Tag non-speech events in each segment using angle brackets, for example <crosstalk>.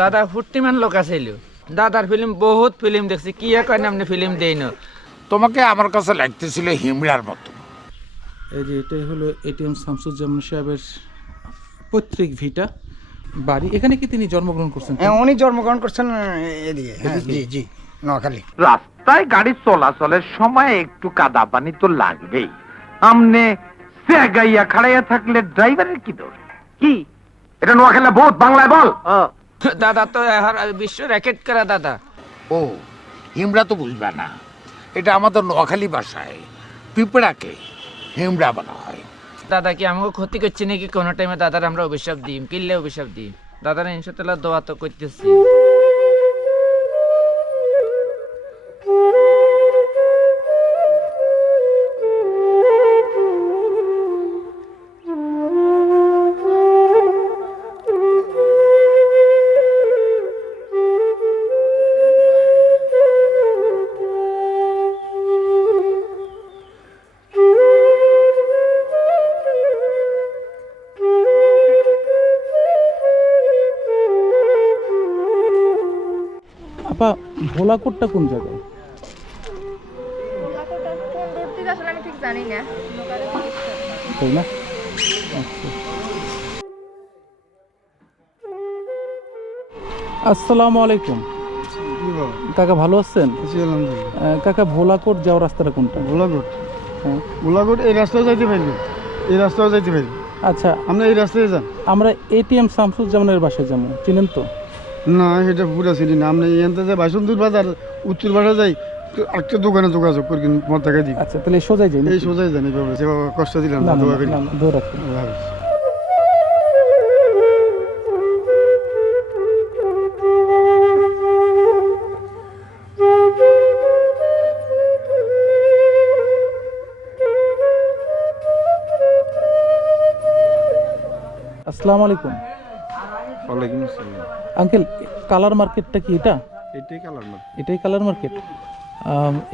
দাদা ফুর্তিমান লোক আছিল। দাদার ফিল্ম বহুত ফিল্ম দেখছি কি কয় আপনি ফিল্ম দেই না তোমাকে আমার কাছে লাগতেছিল হিমড়ার মতো। এই যে এটাই হলো এটিএম শামসুজ্জামান সাহেবের পৈতৃক ভিটা বাড়ি। এখানে কি তিনি জন্মগ্রহণ করছেন? হ্যাঁ উনি জন্মগ্রহণ করছেন এদিকে। হ্যাঁ জি জি নোয়াখালী। রাস্তায় গাড়ি চলাচলের সময় একটু কাদা পানি তো লাগবেই। আমনে গাইয়া খাড়াইয়া থাকলে ড্রাইভারের কি দোষ? কি? এটা নোয়াখালী বহুত বাংলায় বল। <laughs> দাদা তো বিশ্ব র্যাকেট করা দাদা। ও হিমড়া তো বুঝবে না। এটা আমাদের নোয়াখালী ভাষায় পিঁপড়াকে হিমড়া বলা হয়। দাদা কি আমাকে ক্ষতি করছে নাকি? কোনো টাইমে দাদার আমরা অভিশাপ দিই কিনলে অভিশাপ দিই দাদারা ইনশাল্লাহ দোয়া তো করতেছি। ভোলাকোটটা কোন জায়গায়? জানি না তাই না? আচ্ছা। আসসালামু আলাইকুম। কাকা ভালো আছেন? কাকা ভোলাকোট যাওয়ার রাস্তাটা কোনটা? গোলাঘাট হ্যাঁ। গোলাঘাট এই রাস্তায় যাইতে পারবেন এই রাস্তায় যাইতে পারবেন আচ্ছা। আমরা এই রাস্তায় যান। আমরা এটিএম শামসুজ্জামানের বাসায় যাব। চিনেন তো? না এটা পুরা চিনি না এখান থেকে যাই বাসন্তী বাজার উত্তর বাসা যাই একটা দোকানে যোগাযোগ করি মদ টাকা দিই। আচ্ছা তাহলে সোজাই যাই এই? সোজাই জানি বাবা সে কষ্ট দিলাম না দোয়া করি। রাখুন। আসসালামু আলাইকুম। ওয়ালাইকুম আসসালাম। আঙ্কেল কালার মার্কেটটা কি এটা? এটাই কালার না এটাই কালার মার্কেট?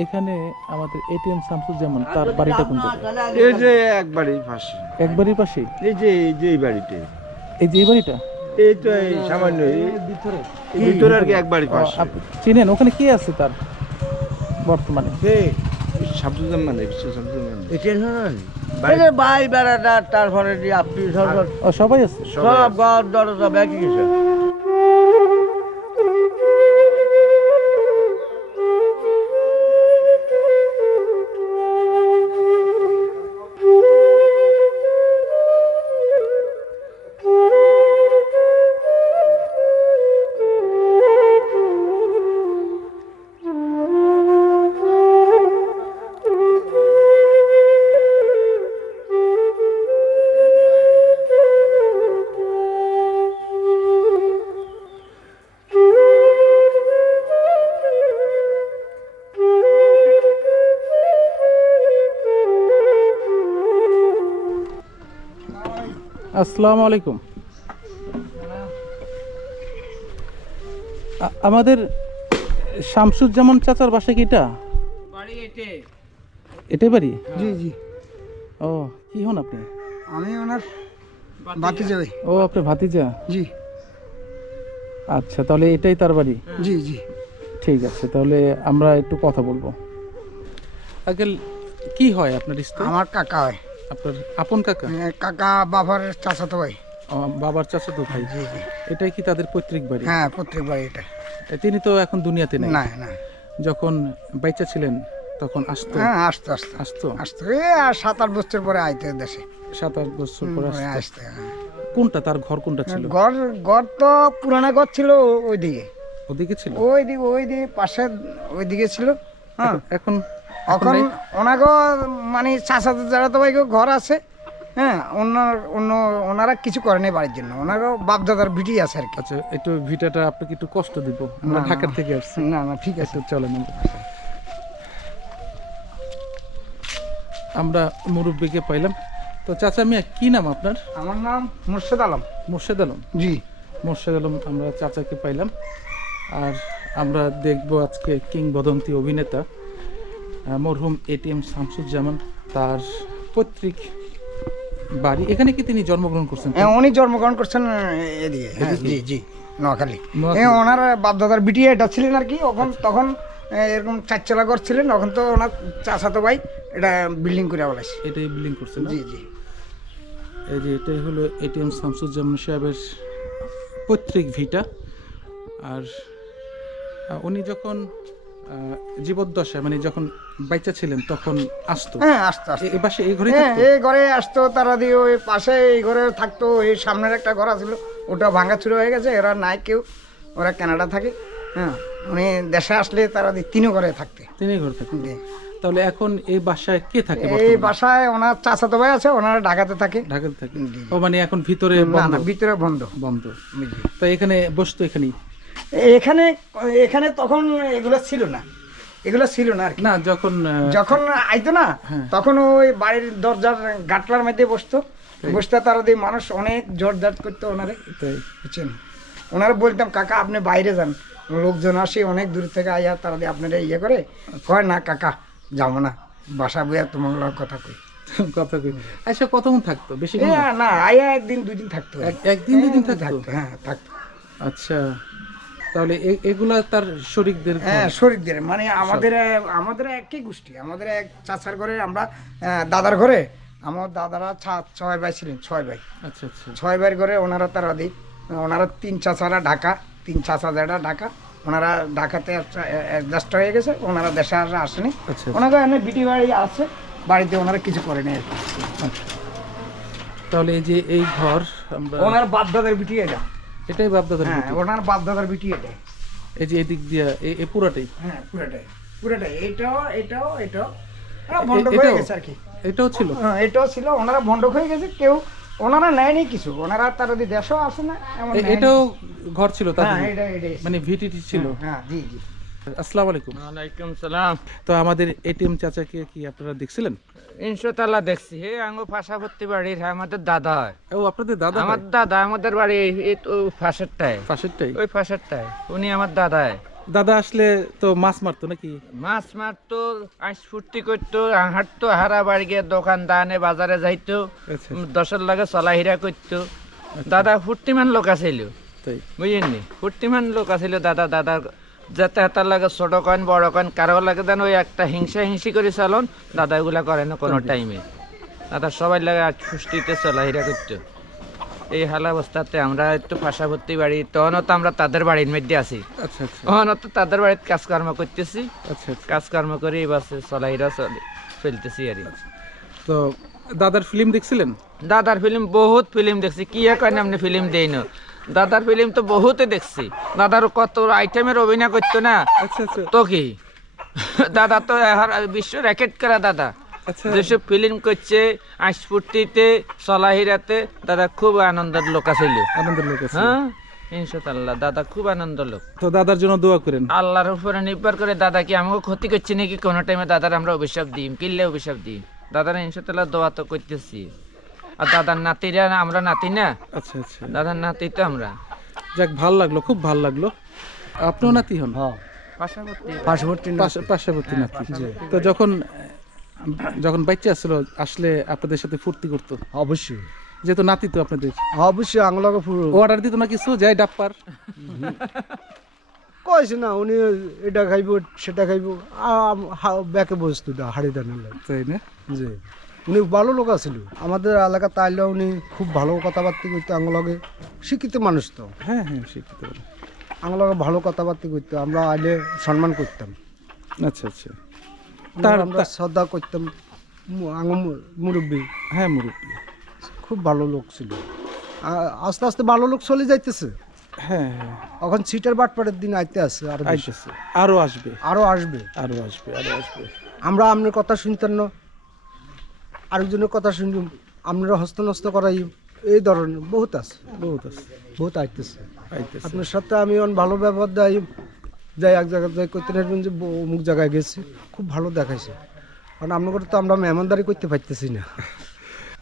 এখানে আমাদের এটিএম শামসুজ্জামান তার বাড়িটা কোন জায়গায় এই যে একবারই ফাঁসি একবারই পাশে? এই যে এই যে এই বাড়িতে। এই যে এই বাড়িটা? এই তো এই সামান্য ভিতরে। ভিতরে আর কি একবারই ও, আপনি চিনেন ওখানে কে আছে তার বর্তমানে? শামসুজ্জামান শামসুজ্জামান এই যে ভাই। বেড়াটা তারপরে যে আপনি সবাই আছে? সব ঘর দরজা ব্যাকি গেছে আসসালামু আলাইকুম। আমাদের শামসুজ্জামান চাচার বাসা কি এটা? বাড়ি এটে। এটাই বাড়ি? জি জি। ও কি হন আপনি? আমি ওনার ভাতিজা। যাবে ও আপনি ভাতিজা? জি। আচ্ছা তাহলে এটাই তার বাড়ি? জি জি। ঠিক আছে তাহলে আমরা একটু কথা বলব। আঙ্কেল কি হয় আপনার স্ত্রী আমার কাকা হয়। আপনার আপন কাকা? কাকা বাবার চাচাতো ভাই। বাবার চাচা তো ভাই এটাই কি তাদের পৈতৃক বাড়ি? হ্যাঁ প্রত্যেক বাড়ি এটা। তিনি তো এখন দুনিয়াতে নেই। না না যখন বাচ্চা ছিলেন তখন আসতো? হ্যাঁ আসতো আসতো। আসতো? আসতো। এ আর সাত আট বছর পরে আইতে দেশে। সাত আট বছর পরে আসতো। হ্যাঁ। কোনটা তার ঘর কোনটা ছিল? ঘর ঘর তো পুরানা ঘর ছিল ওইদিকে। ওদিকে ছিল? ওই দিকে ওই দিকে পাশে ওই দিকে ছিল। হ্যাঁ। এখন এখন ওনাগো মানে চাষাতে যারা তো ঘর আছে হ্যাঁ অন্য অন্য ওনারা কিছু করেনি বাড়ির জন্য। ওনারও বাপদাদার ভিটি আছে আর কি। আচ্ছা একটু ভিটাটা আপনাকে একটু কষ্ট দিব আমরা ঢাকার থেকে আসছি। না না ঠিক আছে। চলেন আমরা। মুরব্বীকে পাইলাম। তো চাচা মিয়া কি নাম আপনার? আমার নাম মুর্শেদ আলম। মোর্শেদ আলম? জি। মোর্শেদ আলম আমরা চাচাকে পাইলাম। আর আমরা দেখব আজকে কিংবদন্তি অভিনেতা। মরহুম এটিএম শামসুজ্জামান তার পৈতৃক বাড়ি। এখানে কি তিনি জন্মগ্রহণ করছেন? হ্যাঁ উনি জন্মগ্রহণ করছেন এদিকে। হ্যাঁ এদিকে? জি জি নোয়াখালী। ওনার বাপদাদার বিটিয়ে এটা ছিলেন আর কি তখন তখন এরকম চারচালা ঘর ছিলেন তখন তো ওনার চাচাতো ভাই এটা বিল্ডিং করে বলেছে এটাই বিল্ডিং করছে না? জি জি। এই যে এটাই হলো এটিএম শামসুজ্জামান সাহেবের পৈতৃক ভিটা। আর উনি যখন জীবদ্দশায় মানে যখন বাচ্চা ছিলেন তখন আসতো? হ্যাঁ আস্তে আস্তে। এ- এ পাশে এই ঘরে হ্যাঁ এই ঘরে আসতো তারা দিয়ে ওই পাশে এই ঘরে থাকতো এই সামনের একটা ঘর ছিল ওটা ভাঙা চুরো হয়ে গেছে এরা নাই কেউ ওরা কানাডা থাকে হ্যাঁ উনি দেশে আসলে তারা দিয়ে তিনও ঘরে থাকতে। তিনি ঘর থাকেন তাহলে এখন এই বাসায় কে থাকে এই বাসায় ওনার চাচাতো ভাই আছে ওনারা ঢাকাতে থাকে। ঢাকাতে থাকে। ও মানে এখন ভিতরে না বন্ধ? ভিতরে বন্ধ। বন্ধ। তো এখানে বসতো এখানেই? এখানে এখানে তখন এগুলো ছিল না। এগুলো ছিল না আর না যখন যখন আইতো না হ্যাঁ। তখন ওই বাড়ির দরজার গাটলার মধ্যে বসতো। বসতে তারা দিয়ে মানুষ অনেক জোর জাট করতো ওনারে। বুঝছেন? ওনারা বলতাম কাকা আপনি বাইরে যান। লোকজন আসে অনেক দূর থেকে আইয়া তারা দিয়ে আপনারা ইয়ে করে। কয় না কাকা যাব না। বাসা বইয়া তোমার কথা কই। কথা কই। আচ্ছা কতক্ষণ থাকতো? বেশি না আইয়া একদিন দুই দিন থাকতো। একদিন দুদিন থাকতো হ্যাঁ থাকতো। আচ্ছা। তাহলে এগুলা তার শরিকদের। হ্যাঁ শরীরদের মানে আমাদের আমাদের একই গোষ্ঠী। আমাদের এক চাচার ঘরে আমরা দাদার ঘরে আমার দাদারা ছয় ভাই ছিলেন ছয় ভাই। আচ্ছা আচ্ছা। ছয় ভাইয়ের ঘরে ওনারা তারা দিই ওনারা তিন চাচারা ঢাকা তিন চাচা যেটা ঢাকা ওনারা ঢাকাতে অ্যাডজাস্ট হয়ে গেছে ওনারা দেশে আসা আসেনি। আচ্ছা। ওনারা এনে বিটি বাড়ি আছে বাড়িতে ওনারা কিছু করেনি আর তাহলে এই যে এই ঘর ওনার বাপ দাদার বিটি এটা। এটাই বাপদাদার হ্যাঁ ওনার বাপ দাদার বিটি এটা। এই যে এদিক দিয়া এই পুরাটাই। হ্যাঁ পুরাটাই। পুরাটাই। এটাও এটাও এটাও। বন্ধ হয়ে গেছে আর কি। এটাও ছিল? হ্যাঁ, এটাও ছিল। ওনারা বন্ধ হয়ে গেছে। কেউ ওনারা নেয়নি কিছু। ওনারা তার যদি দেশও আসে না এমন এটাও ঘর ছিল তাদের হ্যাঁ মানে ভিটিটি ছিল? হ্যাঁ জি জি। আসসালামু আলাইকুম। ওয়ালাইকুম সালাম। তো আমাদের এটিএম চাচাকে কি আপনারা দেখছিলেন? দেখছি। হে আঙ্গো পাশাপত্তি বাড়ির আমাদের দাদা হয়। ও আপনাদের দাদা আমার দাদা আমাদের বাড়ি এই- এই তো ফাঁসেরটায় পাশেরটাই ওই ফাঁসেরটায় উনি আমার দাদায় দাদা আসলে তো মাছ মারতো নাকি? মাছ মারতো আইস ফুর্তি করতো হাঁটতো হারা বাড়ি গিয়ে দোকান দানে বাজারে যাইতো আচ্ছা। দশের লাগে চলাহিরা করতো। দাদা ফুর্তিমান লোক আছিল। তাই। বুঝেননি? ফুর্তিমান লোক আছিল দাদা দাদার যাতে হাতার লাগে ছোট কয়েন বড় কয়েন কারও লাগে যেন ওই একটা হিংসা হিংসি করে চালন দাদা এগুলা করে না কোনো টাইমে দাদা সবাই লাগে আজ ফুষ্টিতে চলাহিরা করতো। এই হাল অবস্থাতে আমরা একটু পাশাপত্তি বাড়ি তখনও তো আমরা তাদের বাড়ির মধ্যে আছি। আচ্ছা আচ্ছা। তখনও তো তাদের বাড়িতে কাজকর্ম করতেছি। আচ্ছা কাজকর্ম করে এই বাসে চলাহিরা চলে চলতেছি আর তো দাদার ফিল্ম দেখছিলেন? দাদার ফিল্ম বহুত ফিল্ম দেখছি। কি কেন আপনি ফিল্ম দেই না। দাদার ফিল্ম তো বহুতে দেখছি। দাদার কত আইটেমের অভিনয় করতো না? আচ্ছা আচ্ছা। তো কি? দাদা তো বিশ্ব র্যাকেট করা দাদা। আচ্ছা। যেসব ফিল্ম করছে আইসফুর্তিতে সলাহিরাতে দাদা খুব আনন্দের লোক আছিল। আনন্দের লোক হ্যাঁ? ইনশাআল্লাহ দাদা খুব আনন্দ লোক। তো দাদার জন্য দোয়া করেন। আল্লাহর উপরে নির্ভর করে দাদা কি আমাকে ক্ষতি করছে নাকি কোনো টাইমে দাদার আমরা অভিশাপ দিই কিনলে অভিশাপ দিই। দাদার ইনশাআল্লাহ দোয়া তো করতেছি। আর দাদার নাতিরা না, আমরা নাতি না? আচ্ছা আচ্ছা। দাদার নাতি তো আমরা। যাক ভালো লাগল খুব ভালো লাগল। আপনিও নাতি হন? পাশাপাশি পার্শ্ববর্তী। পার্শ্ববর্তী নাতি। তো যখন যখন বাচ্চা আসছিল আসলে আপনাদের সাথে ফুর্তি করতো? অবশ্যই। যেহেতু নাতি তো আপনাদের। অবশ্যই আংলাকে অর্ডার দিত না কিছু যাই ডাপ্পার। <laughs> কয়েছে না উনি এটা খাইব সেটা খাইব ব্যাকে বসতো হাড়ি দানা তাই না? জি। উনি ভালো লোক আছিল। আমাদের এলাকা তাইলে উনি খুব ভালো কথাবার্তা করতো আঙলগে শিক্ষিত মানুষ তো। হ্যাঁ হ্যাঁ শিক্ষিত। আঙলগে ভালো কথাবার্তা করতো আমরা আইলে সম্মান করতাম। আচ্ছা আচ্ছা। তার আমরা শ্রদ্ধা করতাম মুরব্বী। হ্যাঁ মুরব্বী। খুব ভালো লোক ছিল। আস্তে আস্তে ভালো লোক চলে যাইতেছে। হ্যাঁ হ্যাঁ। এখন সিটের বাটপাটের দিন আইতে আছে আর আইতেছে। আরও আসবে। আরও আসবে। আরও আসবে আরও আসবে। আমরা আপনার কথা শুনতেন না। আরেকজনের কথা শুনি আপনারা হস্তনস্ত করাই এই ধরনের বহুত আছে। বহুত আছে। বহুত আইতেছে। আইতেছে। আপনার সাথে আমি অন ভালো ব্যবহার দেয় যাই এক জায়গায় যাই করতে পারবেন যে অমুক জায়গায় গেছি খুব ভালো দেখাইছে। কারণ আপনার তো আমরা মেহমানদারি করতে পারতেছি না।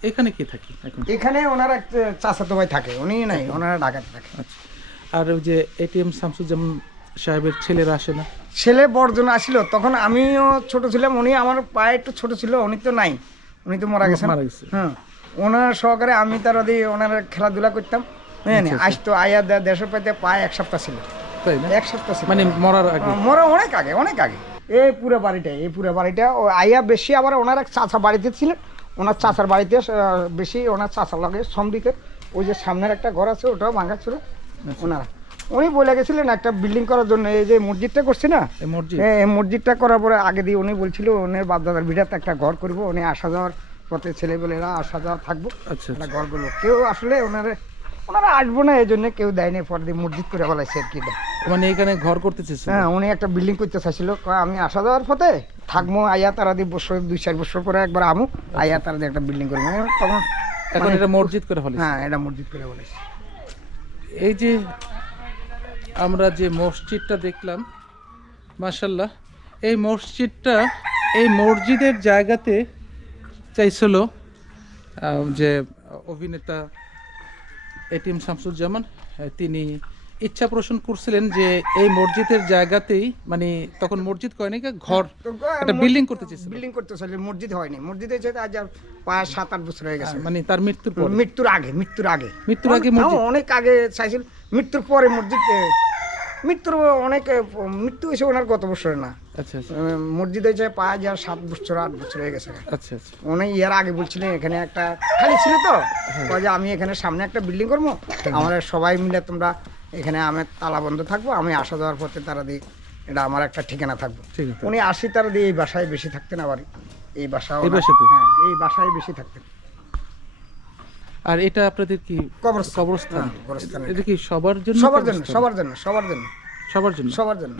এখানে কি থাকি এখন? এখানে ওনার এক চাচাতো ভাই থাকে উনি নাই ওনারা ঢাকাতে থাকে। আচ্ছা। আর ওই যে এটিএম শামসুজ্জামান সাহেবের ছেলেরা আসে না? ছেলে বড়জন আসিল তখন আমিও ছোট ছিলাম উনি আমার পায়ে একটু ছোট ছিল উনি তো নাই। উনি তো মারা গেছেন। গেছে। হ্যাঁ। ওনার সহকারে আমি তার দিয়ে ওনার খেলাধুলা করতাম। হ্যাঁ আসতো আয়া দে- দেশের পাইতে পায় এক সপ্তাহ ছিল। তাই এক সপ্তাহ ছিল। মানে মরার আগে? মরা অনেক আগে অনেক আগে। এই পুরো বাড়িটা এই পুরো বাড়িটা। ও আইয়া বেশি আবার ওনার এক চাচা বাড়িতে ছিলেন ওনার চাচার বাড়িতে বেশি ওনার চাচার লাগে সমদিকে ওই যে সামনের একটা ঘর আছে ওটাও ভাঙা ছিল। ওনারা। উনি বলে গেছিলেন একটা বিল্ডিং করার জন্য এই যে মসজিদটা করছে না? এই হ্যাঁ এই মসজিদটা করার পরে আগে দিয়ে উনি বলছিল ওনার বাপদাদার ভিটাতে একটা ঘর করব উনি আসা যাওয়ার পথে ছেলেবেলেরা আসা যাওয়া থাকব। আচ্ছা একটা ঘর করব। কেউ আসলে ওনারা ওনারা আসব না এই জন্য কেউ দেয়নি পরে দিয়ে মসজিদ করে বলাইছে আর কি। মানে এখানে ঘর করতে চেয়েছিল? হ্যাঁ উনি একটা বিল্ডিং করতে চাইছিল আমি আসা যাওয়ার পথে থাকব আয়া তারা দিয়ে বছর দুই চার বছর পরে একবার আমু আয়া তারা দিয়ে একটা বিল্ডিং করব। তখন এখন এটা মসজিদ করে ফেলেছে হ্যাঁ এটা মসজিদ করে বলেছি এই যে আমরা যে মসজিদটা দেখলাম মাশাল্লাহ এই মসজিদটা এই মসজিদের জায়গাতে চাইছিল যে অভিনেতা এটিএম শামসুজ্জামান তিনি ইচ্ছা পোষণ করছিলেন যে এই মসজিদের জায়গাতেই মানে তখন মসজিদ কয় নাকি ঘর একটা বিল্ডিং করতে চেয়েছিল। বিল্ডিং করতে চাইলে মসজিদ হয়নি। মসজিদ হয়েছে আজ পাঁচ সাত আট বছর হয়ে গেছে। মানে তার মৃত্যুর পর? মৃত্যুর আগে মৃত্যুর আগে। মৃত্যুর আগে অনেক আগে চাইছিল। মৃত্যুর পরে মসজিদ মৃত্যুর অনেক মৃত্যু হয়েছে ওনার গত বছরে না। আচ্ছা আচ্ছা। মসজিদ হয়েছে পাঁচ আর সাত বছর আট বছর হয়ে গেছে। আচ্ছা আচ্ছা। উনি ইয়ার আগে বলছিলেন এখানে একটা খালি ছিল তো। যে আমি এখানে সামনে একটা বিল্ডিং করব। আমরা সবাই মিলে তোমরা এখানে আমি তালা বন্ধ থাকব আমি আসা যাওয়ার পথে তারা দিয়ে এটা আমার একটা ঠিকানা থাকব। উনি আসি তারা দিয়ে এই বাসায় বেশি থাকতেন আবার। এই বাসা হ্যাঁ এই বাসায় বেশি থাকতেন। আর এটা আপনাদের কি কবরস্থান। কবরস্থান? হ্যাঁ, কবরস্থান এটা। কি সবার জন্য সবার জন্য সবার জন্য সবার জন্য। সবার জন্য? সবার জন্য।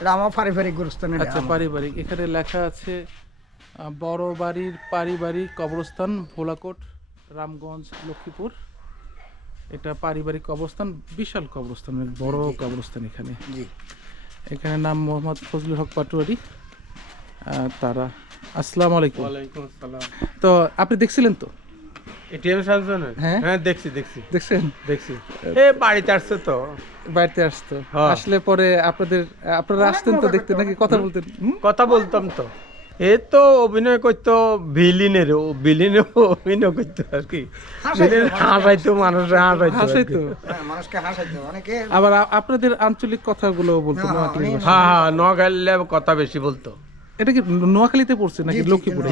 এটা আমার পারিবারিক গুরুস্থান আচ্ছা পারিবারিক। এখানে লেখা আছে বড় বাড়ির পারিবারিক কবরস্থান ভোলাকোট রামগঞ্জ লক্ষ্মীপুর। এটা পারিবারিক কবরস্থান বিশাল কবরস্থান বড় কবরস্থান এখানে। জি। এখানে নাম মোহাম্মদ ফজলুল হক পাটোয়ারি। তারা আসসালামু আলাইকুম। তো আপনি দেখছিলেন তো? এটিএম হ্যাঁ? হ্যাঁ দেখছি দেখছি। দেখছেন? দেখছি। এ বাড়িতে আসছে তো। বাড়িতে আসতো হ্যাঁ। আসলে পরে আপনাদের আপনারা আসতেন তো দেখতে নাকি? কথা বলতেন। কথা বলতাম তো। এ তো অভিনয় করতো ভিলিনের ও ভিলিনে অভিনয় করতো আর কি। হাসাইতো। ভিলিন হাসাইতো মানুষ হাসাইতো। হ্যাঁ, মানুষকে হাসাইতো। অনেকে আবার আপনাদের আঞ্চলিক কথাগুলো বলতো হ্যাঁ, হ্যাঁ হ্যাঁ নোয়াখালীলে কথা বেশি বলতো। এটা কি নোয়াখালীতে পড়ছে নাকি জি,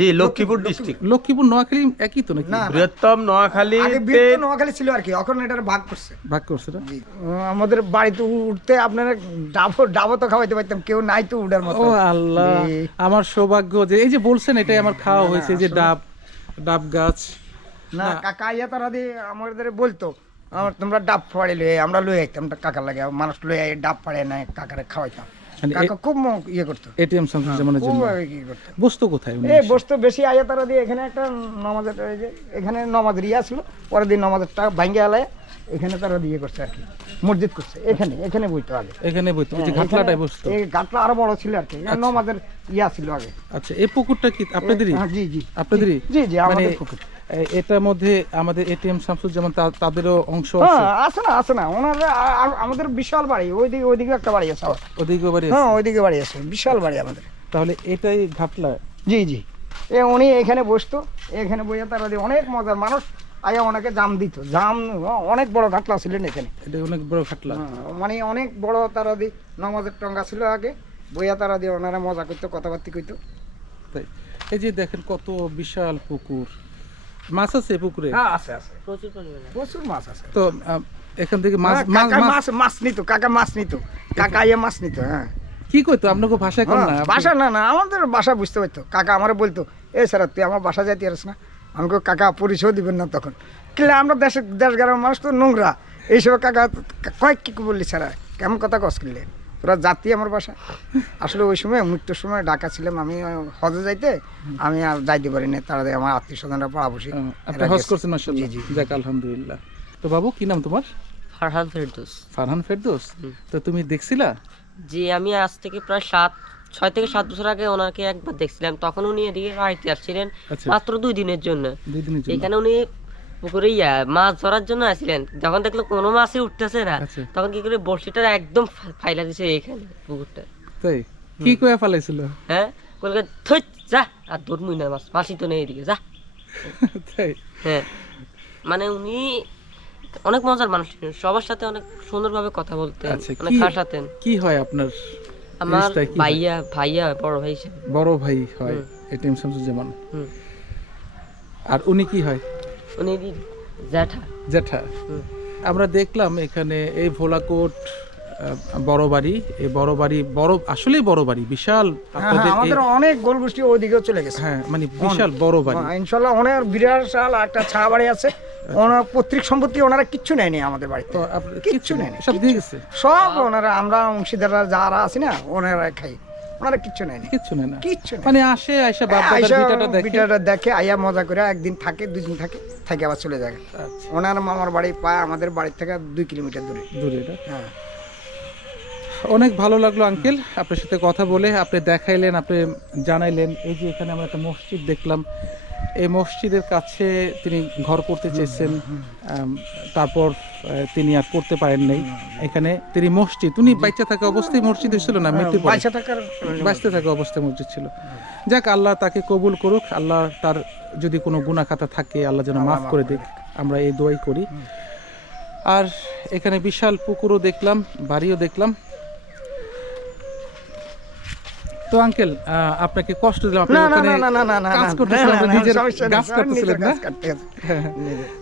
জি, লক্ষ্মীপুর? ডিস্ট্রিক্ট লক্ষ্মীপুর নোয়াখালী একই তো নাকি? বৃহত্তম আগে নোয়াখালীতে নোয়াখালী ছিল আর কি এখন এটার ভাগ করছে। ভাগ করছে না? আমাদের বাড়িতে উঠতে আপনারা ডাবো ডাবো তো খাওয়াইতে পারতাম কেউ নাই তো উডার মতো। ও আল্লাহ আমার সৌভাগ্য যে এই যে বলছেন এটাই আমার খাওয়া হয়েছে যে ডাব ডাব গাছ। না কাকা ইয়া তারা দিয়ে আমাদের বলতো আমার তোমরা ডাব ফাড়ে লয়ে আমরা লয়ে আইতাম। কাকা লাগে মানুষ লয়ে আই ডাব ফাড়ে না কাকারে খাওয়াইতাম। কাকা খুব ইয়ে করতো। এটিএম শামসুজ্জামানের জন্য ইয়ে কোথায় এই বস্তু বেশি আয়া তারা দিয়ে এখানে একটা নমাজের এখানে নমাজের ইয়া ছিল পরের দিন নমাজের টাকা ভাঙ্গে আলায় এখানে তারা দিয়ে করছে আর কি মসজিদ করছে। এখানে এখানে বইতো আগে। এখানে বইতো হ্যাঁ, ঘাটলাটাই বসতো। এই গাটলা আরও বড় ছিল আর কি নমাজের ইয়া ছিল আগে। আচ্ছা এই পুকুরটা কি আপনাদেরই? জি জি। আপনাদেরই? জি জি মানে আমাদের পুকুর। এটার মধ্যে আমাদের এটিএম শামসুজ্জামান তা- তাদেরও অংশ আছে হ্যাঁ আছে? না আছে না। ওনার আমাদের বিশাল বাড়ি ওইদিকে ওইদিকে একটা বাড়ি আছে। ওদিকে বাড়ি আছে। হ্যাঁ ওইদিকে বাড়ি আছে বিশাল বাড়ি আমাদের। তাহলে এটাই ঘাটলা জি জি। এ উনি এখানে বসতো এখানে বইয়া তারা অনেক মজার মানুষ আগে ওনাকে জাম দিত। জাম অনেক বড় ঘাটলা ছিলেন এখানে। এটা অনেক বড় ঘাটলা হ্যাঁ, মানে অনেক বড় তারা দিয়ে নামাজের টঙ্গা ছিল আগে বইয়া তারা দিয়ে ওনারা মজা করতো কথাবার্তি করতো। তাই। এই যে দেখেন কত বিশাল পুকুর। মাছ আছে পুকুরে? হ্যাঁ আছে আছে। প্রচুর পরিমাণে। প্রচুর মাছ আছে। তো এখান থেকে মাছ হ্যাঁ, মাছ মাছ মাছ নিত কাকা মাছ নিত। কাকা ইয়ে মাছ নিত হ্যাঁ। কি কইতো? আপনাকে ভাষায় কোন না হ্যাঁ, বাসা না না আমাদের বাসা বুঝতে পারতো। কাকা আমার বলতো এ স্যার তুই আমার বাসা যাইতে পারিস না? আমাকে কাকা পরিচয় দিবেন না তখন। কিলে আমরা দেশ দেশ গ্রামের মানুষ তো নোংরা। এইসব কাকা কয়েক কি বললি স্যার কেমন কথা কস কিনলে তোরা জাতি আমার বাসা। আসলে ওই সময় মৃত্যুর সময় ডাকা ছিলাম আমি হজে যাইতে আমি আর যাইতে পারি না তারা আমার আত্মীয় স্বজনরা পাড়া বসি হজ করছেন মাশাআল্লাহ। জি, জি। যাক আলহামদুলিল্লাহ। তো বাবু কি নাম তোমার? ফারহান ফেরদৌস। ফারহান ফেরদৌস? তো তুমি দেখছিলা? জি আমি আজ থেকে প্রায় সাত ছয় থেকে সাত বছর আগে ওনাকে একবার দেখছিলাম। তখন উনি এদিকে বাড়িতে আসছিলেন আচ্ছা। মাত্র দুই দিনের জন্য। দুই দিনের জন্য। এখানে উনি পুকুরে ইয়া মাছ ধরার জন্য যখন দেখল কোনো মাছই উঠতেছে না আচ্ছা। তখন কি করে বড়শিটা একদম ফাইলা দিছে এখানে পুকুরটা তাই? কি কয়ে ফেলাইছিল? হ্যাঁ? কলকে থই যা আর ধরমুই না মাছ মাছই তো নেই এদিকে যা। তাই? হ্যাঁ। মানে উনি অনেক মজার মানুষ ছিলেন সবার সাথে অনেক সুন্দরভাবে কথা বলতেন আচ্ছা, অনেক কি- হাসাতেন। কি হয় আপনার আমার? ভাইয়া ভাইয়া বড় ভাই বড় ভাই হয় এটিএম শামসুজ্জামান। আর উনি কি হয়? উনি দি- জ্যাঠা। জ্যাঠা। আমরা দেখলাম এখানে এই ভোলাকোট বড় বাড়ি এই বড় বাড়ি বড় আসলেই বড় বাড়ি বিশাল হ্যাঁ, হ্যাঁ, আমাদের অনেক গোল গোষ্ঠী ওইদিকেও চলে গেছে। হ্যাঁ মানে বিশাল বড় বাড়ি হ্যাঁ, ইনশাল্লাহ অনেক বিরাট একটা ছা বাড়ি আছে। ওনার পৈতৃক সম্পত্তি ওনারা কিচ্ছু নেয়নি আমাদের বাড়িতে। কিচ্ছু নেই, সব দিয়ে গেছে? সব ওনারা আমরা অংশীদাররা যারা আছি না ওনারা খাই। ওনারা কিচ্ছু নেয়নি কিচ্ছু নেই না। কিচ্ছু নেই মানে আসে আইসা বাপ দাদার ভিটাটা দেখে। ভিটাটা দেখে আইয়া মজা করে একদিন থাকে দুই দিন থাকে থাকে আবার চলে যায়। আচ্ছা। ওনার মামার বাড়ি পায় আমাদের বাড়ি থেকে দুই কিলোমিটার দূরে। দূরে এটা? হ্যাঁ। অনেক ভালো লাগল আঙ্কেল। আপনার সাথে কথা বলে আপনি দেখাইলেন আপনি জানাইলেন। এই যে এখানে আমরা একটা মসজিদ দেখলাম। এই মসজিদের কাছে তিনি ঘর করতে চেয়েছেন তারপর তিনি আর করতে পারেন নাই। এখানে তিনি মসজিদ উনি বাইচা থাকা অবস্থায় মসজিদ ছিল না মৃত্যু বাঁচতে থাকা অবস্থায় মসজিদ ছিল। যাক আল্লাহ তাকে কবুল করুক আল্লাহ তার যদি কোনো গুণা খাতা থাকে আল্লাহ যেন মাফ করে দিক। আমরা এই দোয়াই করি। আর এখানে বিশাল পুকুরও দেখলাম বাড়িও দেখলাম। তো আঙ্কেল আপনাকে কষ্ট দিলাম আপনি ওখানে কাজ করতেছিলেন নিজের কাজ করতেছিলেন না? কাটতে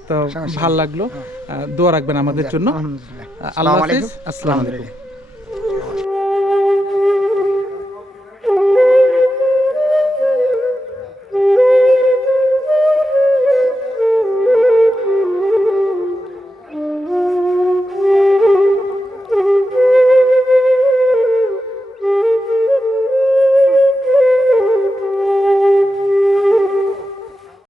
তো ভালো লাগল। দোয়া রাখবেন আমাদের জন্য। আল্লাহ আসসালামু হাফেজ আসসালামু আলাইকুম।